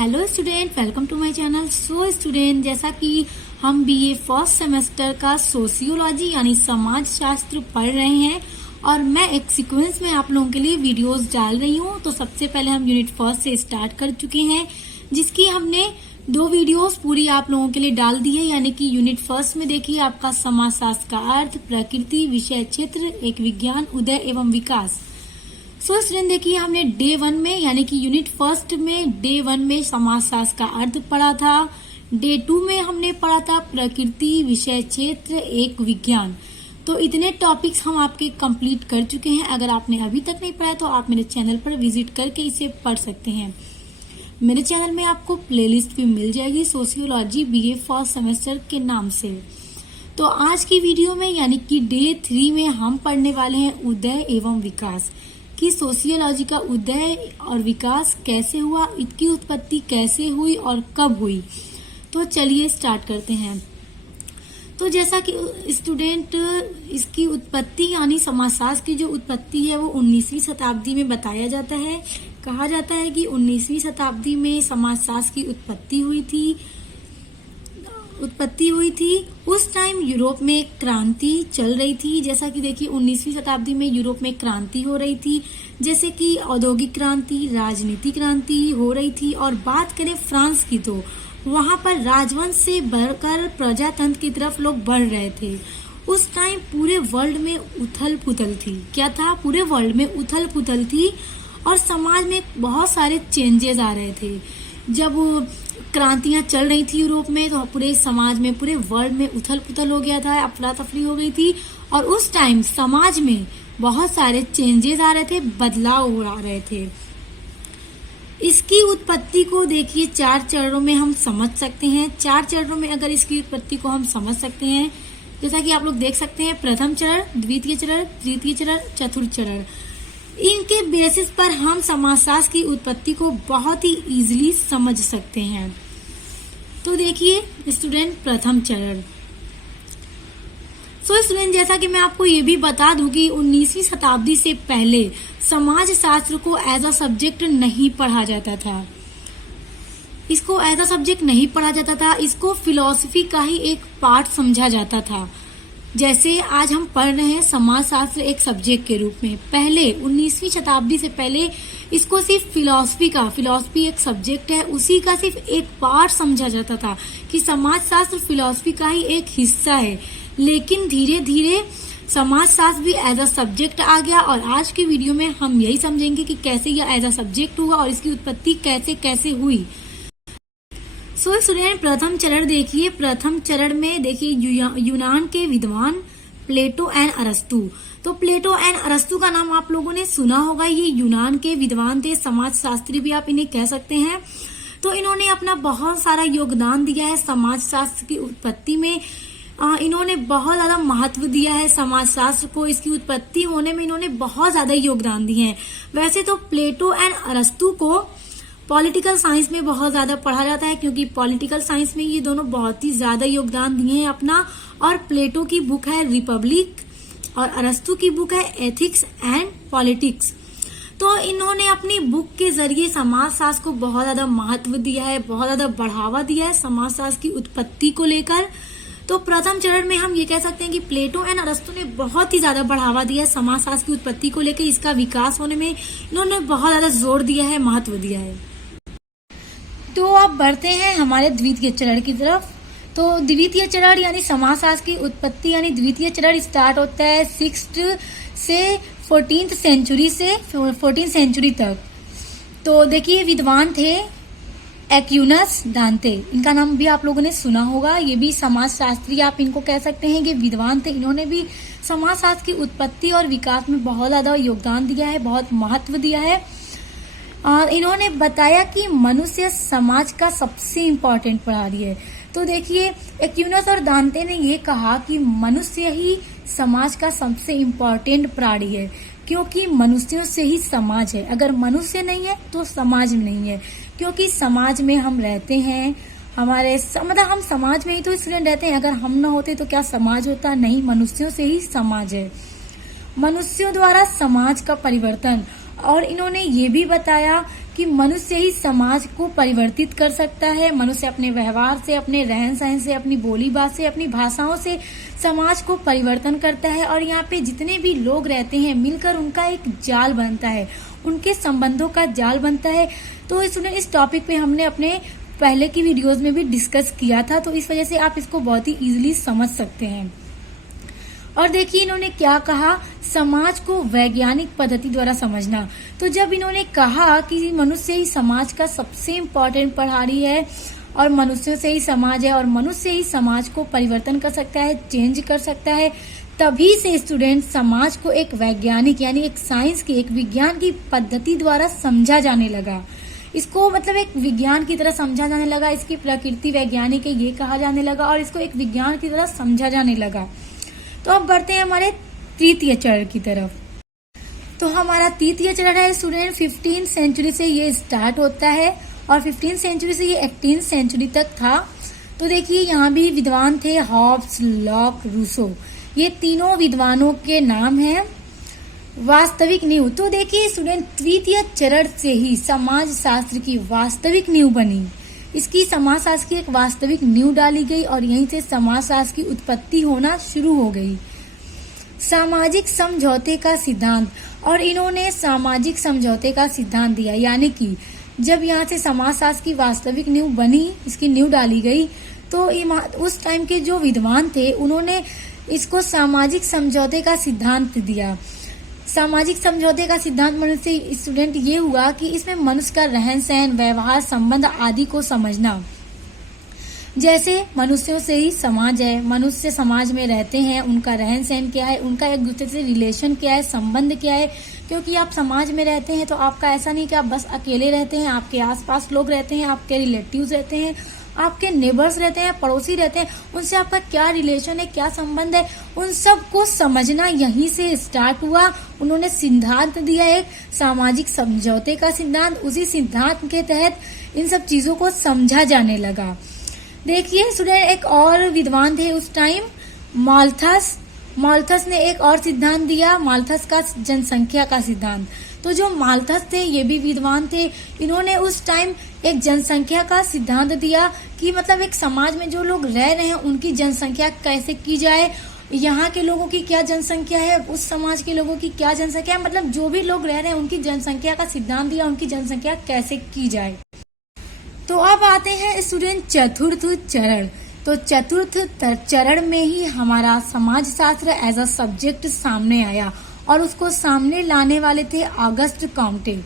Hello student, welcome to my channel. So student, जैसा कि हम बीए फर्स्ट सेमेस्टर का सोशियोलॉजी यानी समाज शास्त्र पढ़ रहे हैं और मैं एक सीक्वेंस में आप लोगों के लिए वीडियोस डाल रही हूं। तो सबसे पहले हम यूनिट फर्स्ट से स्टार्ट कर चुके हैं, जिसकी हमने 2 वीडियोस पूरी आप लोगों के लिए डाल दी है। यानी कि यूनिट फर्स्ट में देखिए आपका समाजशास्त्र का अर्थ, प्रकृति, विषय क्षेत्र, एक विज्ञान, उदय एवं विकास। सो स्टूडेंट देखिए, हमने डे 1 में यानी कि यूनिट फर्स्ट में डे 1 में समाजशास्त्र का अर्थ पढ़ा था। डे 2 में हमने पढ़ा था प्रकृति, विषय क्षेत्र, एक विज्ञान। तो इतने टॉपिक्स हम आपके कंप्लीट कर चुके हैं। अगर आपने अभी तक नहीं पढ़ा तो आप मेरे चैनल पर विजिट करके इसे पढ़ सकते हैं। मेरे चैनल में आपको प्लेलिस्ट भी मिल जाएगी सोशियोलॉजी बीए फर्स्ट सेमेस्टर के नाम से। तो आज की वीडियो में यानी कि डे 3 में हम पढ़ने वाले हैं उदय एवं विकास कि सोशियोलॉजी का उदय और विकास कैसे हुआ, इसकी उत्पत्ति कैसे हुई और कब हुई। तो चलिए स्टार्ट करते हैं। तो जैसा कि स्टूडेंट, इसकी उत्पत्ति यानी समाजशास्त्र की जो उत्पत्ति है वो 19वीं शताब्दी में बताया जाता है। कहा जाता है कि 19वीं शताब्दी में समाजशास्त्र की उत्पत्ति हुई थी। उस टाइम यूरोप में क्रांति चल रही थी। जैसा कि देखिए 19वीं शताब्दी में यूरोप में क्रांति हो रही थी, जैसे कि औद्योगिक क्रांति, राजनीतिक क्रांति हो रही थी। और बात करें फ्रांस की तो वहां पर राजवंश से बढ़कर प्रजातंत्र की तरफ लोग बढ़ रहे थे। उस टाइम पूरे वर्ल्ड में उथल पुथल थी। क्या था? पूरे वर्ल्ड में उथल पुथल थी और समाज में बहुत सारे चेंजेस आ रहे थे। जब क्रांतियां चल रही थी यूरोप में तो पूरे समाज में, पूरे वर्ल्ड में उथल पुथल हो गया था, अफरा तफरी हो गई थी। और उस टाइम समाज में बहुत सारे चेंजेस आ रहे थे, बदलाव आ रहे थे। इसकी उत्पत्ति को देखिए 4 चरणों में हम समझ सकते हैं। 4 चरणों में अगर इसकी उत्पत्ति को हम समझ सकते हैं, जैसा कि आप लोग देख सकते हैं, प्रथम चरण, द्वितीय चरण, तृतीय चरण, चतुर्थ चरण। इनके बेसिस पर हम समाजशास्त्र की उत्पत्ति को बहुत ही इजीली समझ सकते हैं। तो देखिए स्टूडेंट, प्रथम चरण। सो स्टूडेंट, जैसा कि मैं आपको ये भी बता दूं कि 19वीं शताब्दी से पहले समाज शास्त्र को एज अ सब्जेक्ट नहीं पढ़ा जाता था। इसको एज अ सब्जेक्ट नहीं पढ़ा जाता था, इसको फिलॉसफी का ही एक पार्ट समझा जाता था। जैसे आज हम पढ़ रहे हैं समाजशास्त्र एक सब्जेक्ट के रूप में, पहले 19वीं शताब्दी से पहले इसको सिर्फ फिलॉसफी एक सब्जेक्ट है, उसी का सिर्फ एक पार्ट समझा जाता था कि समाजशास्त्र फिलॉसफी का ही एक हिस्सा है। लेकिन धीरे धीरे समाजशास्त्र भी एज अ सब्जेक्ट आ गया और आज की वीडियो में हम यही समझेंगे कि कैसे यह एज अ सब्जेक्ट हुआ और इसकी उत्पत्ति कैसे कैसे हुई। सो स्टूडेंट, प्रथम चरण देखिए। प्रथम चरण में देखिए यूनान के विद्वान प्लेटो एंड अरस्तु। तो प्लेटो एंड अरस्तु का नाम आप लोगों ने सुना होगा। ये यूनान के विद्वान थे, समाजशास्त्री भी आप इन्हें कह सकते हैं। तो इन्होंने अपना बहुत सारा योगदान दिया है समाजशास्त्र की उत्पत्ति में। इन्होंने बहुत ज्यादा महत्व दिया है समाजशास्त्र को। इसकी उत्पत्ति होने में इन्होंने बहुत ज्यादा योगदान दिए हैं। वैसे तो प्लेटो एंड अरस्तु को पॉलिटिकल साइंस में बहुत ज्यादा पढ़ा जाता है, क्योंकि पॉलिटिकल साइंस में ये दोनों बहुत ही ज्यादा योगदान दिए हैं अपना। और प्लेटो की बुक है रिपब्लिक और अरस्तु की बुक है एथिक्स एंड पॉलिटिक्स। तो इन्होंने अपनी बुक के जरिए समाजशास्त्र को बहुत ज्यादा महत्व दिया है, बहुत ज्यादा बढ़ावा दिया है समाजशास्त्र की उत्पत्ति को लेकर। तो प्रथम चरण में हम ये कह सकते हैं कि प्लेटो एंड अरस्तु ने बहुत ही ज्यादा बढ़ावा दिया है समाजशास्त्र की उत्पत्ति को लेकर। इसका विकास होने में इन्होंने बहुत ज्यादा जोर दिया है, महत्व दिया है। तो अब बढ़ते हैं हमारे द्वितीय चरण की तरफ। तो द्वितीय चरण यानी समाजशास्त्र की उत्पत्ति यानी द्वितीय चरण स्टार्ट होता है 6th से 14th सेंचुरी तक। तो देखिए विद्वान थे एक्यूनस दांते, इनका नाम भी आप लोगों ने सुना होगा। ये भी समाजशास्त्री आप इनको कह सकते हैं कि विद्वान थे। इन्होंने भी समाजशास्त्र की उत्पत्ति और विकास में बहुत ज्यादा योगदान दिया है, बहुत महत्व दिया है। इन्होंने बताया कि मनुष्य समाज का सबसे इम्पोर्टेंट प्राणी है। तो देखिए एक्यूनस और दांते ने ये कहा कि मनुष्य ही समाज का सबसे इम्पोर्टेंट प्राणी है, क्योंकि मनुष्यों से ही समाज है। अगर मनुष्य नहीं है तो समाज नहीं है, क्योंकि समाज में हम रहते हैं। मतलब हम समाज में ही तो इसलिए रहते हैं। अगर हम ना होते तो क्या समाज होता? नहीं, मनुष्यों से ही समाज है। मनुष्यों द्वारा समाज का परिवर्तन। और इन्होंने ये भी बताया कि मनुष्य ही समाज को परिवर्तित कर सकता है। मनुष्य अपने व्यवहार से, अपने रहन सहन से, अपनी बोली बात से, अपनी भाषाओं से समाज को परिवर्तन करता है। और यहाँ पे जितने भी लोग रहते हैं मिलकर उनका एक जाल बनता है, उनके संबंधों का जाल बनता है। तो इस टॉपिक पे हमने अपने पहले की वीडियोस में भी डिस्कस किया था, तो इस वजह से आप इसको बहुत ही इजीली समझ सकते हैं। और देखिए इन्होंने क्या कहा, समाज को वैज्ञानिक पद्धति द्वारा समझना। तो जब इन्होंने कहा कि मनुष्य ही समाज का सबसे इम्पोर्टेंट प्रहरी है और मनुष्यों से ही समाज है और मनुष्य ही समाज को परिवर्तन कर सकता है, चेंज कर सकता है, तभी से स्टूडेंट समाज को एक वैज्ञानिक यानी एक साइंस की, एक विज्ञान की पद्धति द्वारा समझा जाने लगा। इसको मतलब एक विज्ञान की तरह समझा जाने लगा, इसकी प्रकृति वैज्ञानिक है ये कहा जाने लगा और इसको एक विज्ञान की तरह समझा जाने लगा। तो अब बढ़ते हैं हमारे तृतीय चरण की तरफ। तो हमारा तृतीय चरण है स्टूडेंट 15th सेंचुरी से ये स्टार्ट होता है और 15th सेंचुरी से ये 18th सेंचुरी तक था। तो देखिए यहाँ भी विद्वान थे हॉब्स, लॉक, रूसो, ये तीनों विद्वानों के नाम हैं। वास्तविक नींव, तो देखिए स्टूडेंट तृतीय चरण से ही समाज शास्त्र की वास्तविक नींव बनी। इसकी समाजशास्त्र की एक वास्तविक नींव डाली गई और यहीं से समाजशास्त्र की उत्पत्ति होना शुरू हो गई। सामाजिक समझौते का सिद्धांत, और इन्होंने सामाजिक समझौते का सिद्धांत दिया, यानी कि जब यहाँ से समाजशास्त्र की वास्तविक नींव बनी, इसकी नींव डाली गई, तो उस टाइम के जो विद्वान थे उन्होंने इसको सामाजिक समझौते का सिद्धांत दिया। सामाजिक समझौते का सिद्धांत मतलब से स्टूडेंट ये हुआ कि इसमें मनुष्य का रहन सहन, व्यवहार, संबंध आदि को समझना। जैसे मनुष्यों से ही समाज है, मनुष्य समाज में रहते हैं, उनका रहन सहन क्या है, उनका एक दूसरे से रिलेशन क्या है, संबंध क्या है। क्योंकि आप समाज में रहते हैं तो आपका ऐसा नहीं कि आप बस अकेले रहते हैं, आपके आसपास लोग रहते हैं, आपके रिलेटिव्स रहते हैं, आपके नेबर्स रहते हैं, पड़ोसी रहते हैं, उनसे आपका क्या रिलेशन है, क्या संबंध है, उन सब को समझना यहीं से स्टार्ट हुआ। उन्होंने सिद्धांत दिया एक सामाजिक समझौते का सिद्धांत, उसी सिद्धांत के तहत इन सब चीजों को समझा जाने लगा। देखिए स्टूडेंट एक और विद्वान थे उस टाइम, माल्थस ने एक और सिद्धांत दिया, माल्थस का जनसंख्या का सिद्धांत। तो जो माल्थस थे ये भी विद्वान थे, इन्होंने उस टाइम एक जनसंख्या का सिद्धांत दिया कि मतलब एक समाज में जो लोग रह रहे हैं उनकी जनसंख्या कैसे की जाए, यहाँ के लोगों की क्या जनसंख्या है, उस समाज के लोगों की क्या जनसंख्या है, मतलब जो भी लोग रह रहे हैं उनकी जनसंख्या का सिद्धांत दिया, उनकी जनसंख्या कैसे की जाए। तो अब आते हैं स्टूडेंट चतुर्थ चरण। तो चतुर्थ चरण में ही हमारा समाजशास्त्र एज अ सब्जेक्ट सामने आया और उसको सामने लाने वाले थे ऑगस्ट कॉम्टे।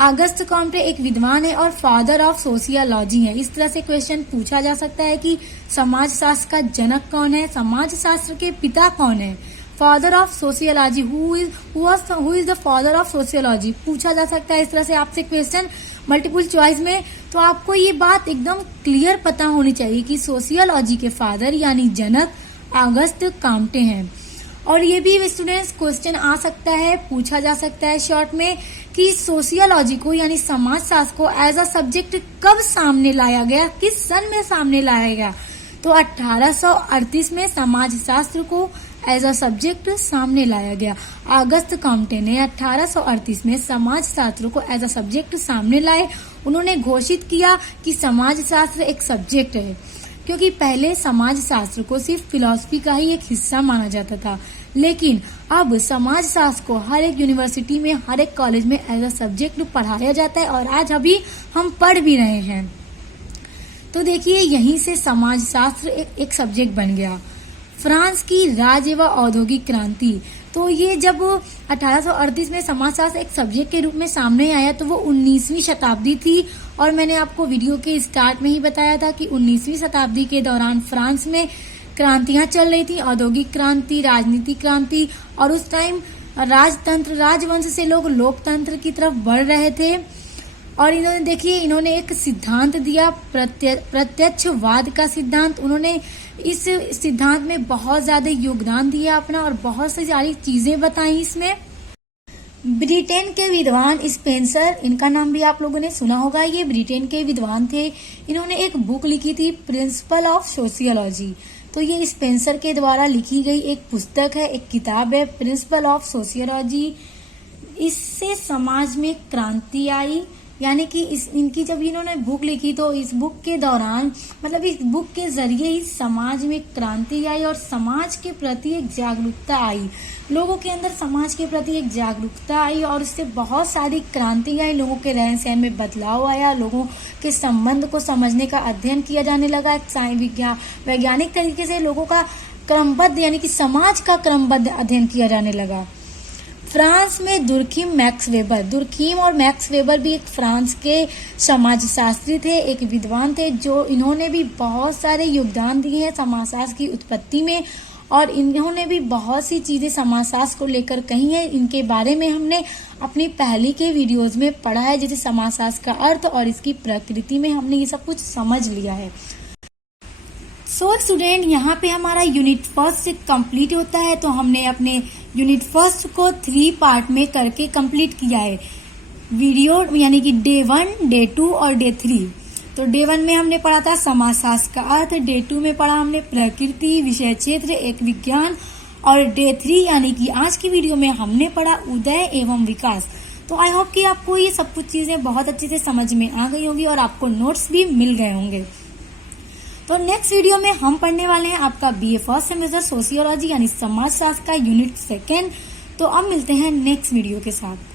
ऑगस्ट कॉम्टे एक विद्वान है और फादर ऑफ सोशियोलॉजी है। इस तरह से क्वेश्चन पूछा जा सकता है कि समाजशास्त्र का जनक कौन है, समाजशास्त्र के पिता कौन है। Father of sociology, who is the father of sociology, पूछा जा सकता है इस तरह से आपसे क्वेश्चन मल्टीपल चॉइस में। तो आपको ये बात एकदम क्लियर पता होनी चाहिए कि सोशियोलॉजी के फादर यानी जनक ऑगस्ट कॉम्टे हैं। और ये भी स्टूडेंट्स क्वेश्चन आ सकता है, पूछा जा सकता है शॉर्ट में कि सोशियोलॉजी को यानी समाजशास्त्र को एज अ सब्जेक्ट कब सामने लाया गया, किस सन में सामने लाया गया। तो 1838 में समाजशास्त्र को एज अ सब्जेक्ट सामने लाया गया। ऑगस्ट कॉम्टे ने 1838 में समाजशास्त्र को एज अ सब्जेक्ट सामने लाए। उन्होंने घोषित किया कि समाजशास्त्र एक सब्जेक्ट है, क्योंकि पहले समाजशास्त्र को सिर्फ फिलॉसफी का ही एक हिस्सा माना जाता था, लेकिन अब समाजशास्त्र को हर एक यूनिवर्सिटी में, हर एक कॉलेज में एज अ सब्जेक्ट पढ़ाया जाता है और आज अभी हम पढ़ भी रहे हैं। तो देखिए यहीं से समाजशास्त्र एक सब्जेक्ट बन गया। फ्रांस की राज एवं औद्योगिक क्रांति, तो ये जब 1838 में समाजशास्त्र एक सब्जेक्ट के रूप में सामने आया तो वो 19वीं शताब्दी थी। और मैंने आपको वीडियो के स्टार्ट में ही बताया था कि 19वीं शताब्दी के दौरान फ्रांस में क्रांतियां चल रही थी, औद्योगिक क्रांति, राजनीतिक क्रांति, और उस टाइम राजवंश से लोग लोकतंत्र की तरफ बढ़ रहे थे। और इन्होंने एक सिद्धांत दिया, प्रत्यक्षवाद का सिद्धांत। उन्होंने इस सिद्धांत में बहुत ज्यादा योगदान दिया अपना और बहुत सी सारी चीजें बताई इसमें। ब्रिटेन के विद्वान स्पेंसर, इनका नाम भी आप लोगों ने सुना होगा, ये ब्रिटेन के विद्वान थे। इन्होंने एक बुक लिखी थी प्रिंसिपल ऑफ सोशियोलॉजी। तो ये स्पेंसर के द्वारा लिखी गई एक पुस्तक है, एक किताब है, प्रिंसिपल ऑफ सोशियोलॉजी। इससे समाज में क्रांति आई, यानी कि इनकी जब इन्होंने बुक लिखी तो इस बुक के दौरान मतलब इस बुक के जरिए ही समाज में क्रांति आई और समाज के प्रति एक जागरूकता आई, लोगों के अंदर समाज के प्रति एक जागरूकता आई और इससे बहुत सारी क्रांति आई, लोगों के रहन सहन में बदलाव आया, लोगों के संबंध को समझने का अध्ययन किया जाने लगा, एक वैज्ञानिक तरीके से लोगों का क्रमबद्ध यानी कि समाज का क्रमबद्ध अध्ययन किया जाने लगा। फ्रांस में दुर्खीम और मैक्स वेबर भी एक फ्रांस के समाजशास्त्री थे, एक विद्वान थे जो इन्होंने भी बहुत सारे योगदान दिए हैं समाजशास्त्र की उत्पत्ति में और इन्होंने भी बहुत सी चीजें समाजशास्त्र को लेकर कही है। इनके बारे में हमने अपनी पहले के वीडियोज में पढ़ा है, जैसे समाजशास्त्र का अर्थ और इसकी प्रकृति में हमने ये सब कुछ समझ लिया है। सो स्टूडेंट, यहाँ पे हमारा यूनिट फर्स्ट कंप्लीट होता है। तो हमने अपने यूनिट फर्स्ट को 3 पार्ट में करके कंप्लीट किया है वीडियो, यानी कि डे 1, डे 2 और डे 3। तो डे 1 में हमने पढ़ा था समाजशास्त्र का अर्थ, डे 2 में पढ़ा हमने प्रकृति, विषय क्षेत्र, एक विज्ञान और डे 3 यानी कि आज की वीडियो में हमने पढ़ा उदय एवं विकास। तो आई होप कि आपको ये सब कुछ चीजें बहुत अच्छे से समझ में आ गई होंगी और आपको नोट्स भी मिल गए होंगे। तो नेक्स्ट वीडियो में हम पढ़ने वाले हैं आपका BA फर्स्ट सेमेस्टर सोशियोलॉजी यानी समाजशास्त्र का यूनिट 2। तो अब मिलते हैं नेक्स्ट वीडियो के साथ।